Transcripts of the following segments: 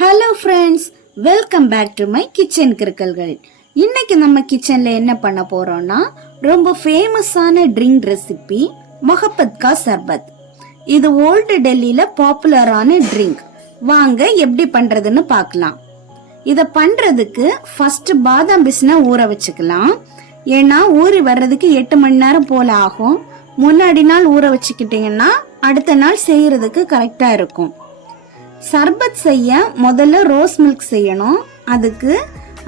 Hello friends, welcome back to my kitchen கிறுக்கல்கள். இன்னைக்கு நம்ம கிச்சன்ல என்ன பண்ண போறோம்னா ரொம்ப ஃபேமஸான ட்ரிங்க் ரெசிபி மொஹப்பத் கா சர்பத். இது ஓல்டு டெல்லியில பாப்புலரான ட்ரிங்க். வாங்க எப்படி பண்றதுன்னு பார்க்கலாம். இத பண்றதுக்கு ஃபர்ஸ்ட் பாதாம் பிசினை ஊற வச்சுக்கலாம். ஏன்னா ஊறி வர்றதுக்கு 8 மணி நேரம் போல ஆகும். முன்னாடி நாள் ஊற வச்சுக்கிட்டீங்கன்னா அடுத்த நாள் செய்யறதுக்கு கரெக்டா இருக்கும். சர்பத் செய்ய முதல்ல ரோஸ் மில்க் செய்யணும். அதுக்கு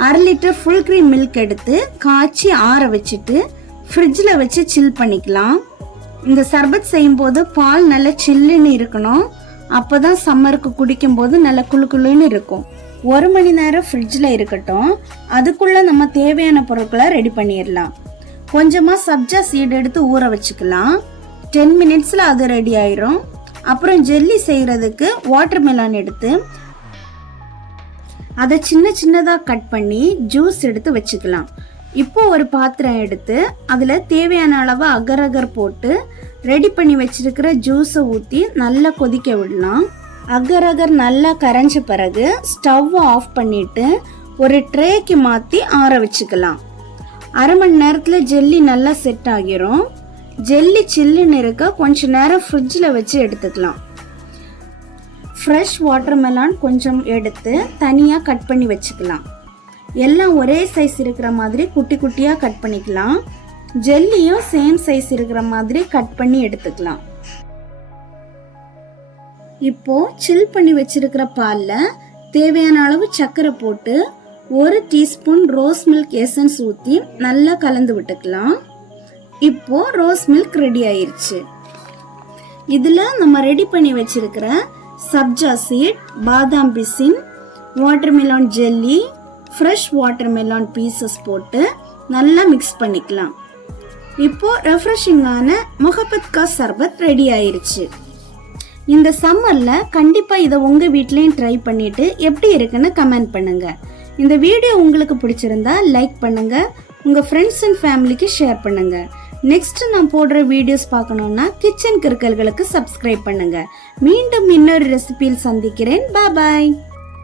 1/2 லிட்டர் ஃபுல் கிரீம் மில்க் எடுத்து காய்ச்சி ஆற வச்சுட்டு ஃப்ரிட்ஜில் வச்சு சில் பண்ணிக்கலாம். இந்த சர்பத் செய்யும் போது பால் நல்லா சில்லுன்னு இருக்கணும். அப்போதான் சம்மருக்கு குடிக்கும் போது நல்லா குளுன்னு இருக்கும். 1 மணி நேரம் ஃப்ரிட்ஜில் இருக்கட்டும். அதுக்குள்ள நம்ம தேவையான பொருட்களை ரெடி பண்ணிடலாம். கொஞ்சமாக சப்ஜா சீடு எடுத்து ஊற வச்சுக்கலாம். 10 மினிட்ஸில் அது ரெடி ஆயிரும். அப்புறம் ஜெல்லி செய்யறதுக்கு வாட்டர் மெலான் எடுத்து அதை சின்ன சின்னதாக கட் பண்ணி ஜூஸ் எடுத்து வச்சுக்கலாம். இப்போ ஒரு பாத்திரம் எடுத்து அதில் தேவையான அளவு அகர் அகர் போட்டு ரெடி பண்ணி வச்சிருக்கிற ஜூஸை ஊற்றி நல்லா கொதிக்க விடலாம். அகர் அகர் நல்லா கரைஞ்ச பிறகு ஸ்டவ் ஆஃப் பண்ணிட்டு ஒரு ட்ரேக்கு மாற்றி ஆற வச்சுக்கலாம். 1/2 மணி நேரத்தில் ஜெல்லி நல்லா செட் ஆகிரும். ஜெல்லி சில்லுன்னு இருக்க கொஞ்ச நேரம் ஃப்ரிட்ஜில் வச்சு எடுத்துக்கலாம். ஃப்ரெஷ் வாட்டர் மெலான் கொஞ்சம் எடுத்து தனியாக கட் பண்ணி வச்சுக்கலாம். எல்லாம் ஒரே சைஸ் இருக்கிற மாதிரி குட்டி குட்டியாக கட் பண்ணிக்கலாம். ஜெல்லியும் சேம் சைஸ் இருக்கிற மாதிரி கட் பண்ணி எடுத்துக்கலாம். இப்போ சில் பண்ணி வச்சிருக்கிற பாலில் தேவையான அளவு சர்க்கரை போட்டு 1 டீஸ்பூன் ரோஸ் மில்க் எசன்ஸ் ஊற்றி நல்லா கலந்து விட்டுக்கலாம். இப்போ ரோஸ் மில்க் ரெடி ஆயிருச்சு. இதுல நம்ம ரெடி பண்ணி வச்சிருக்கிற சப்ஜா சீட், பாதாம் பிசின், water melon jelly, fresh water melon pieces போட்டு நல்லா மிக்ஸ் பண்ணிக்கலாம். இப்போ ரெஃப்ரெஷிங்கான மொஹப்பத் கா சர்பத் ரெடி ஆயிருச்சு. இந்த சம்மர்ல கண்டிப்பா இதை உங்க வீட்லயும் ட்ரை பண்ணிட்டு எப்படி இருக்குன்னு கமெண்ட் பண்ணுங்க. இந்த வீடியோ உங்களுக்கு பிடிச்சிருந்தா லைக் பண்ணுங்க, உங்க ஃப்ரெண்ட்ஸ் அண்ட் ஃபேமிலிக்கு ஷேர் பண்ணுங்க. நெக்ஸ்ட் நான் போடுற வீடியோஸ் பார்க்கணும்னா கிச்சன் கிறுக்கல்களுக்கு சப்ஸ்கிரைப் பண்ணுங்க. மீண்டும் இன்னொரு ரெசிபியில் சந்திக்கிறேன். பாய்.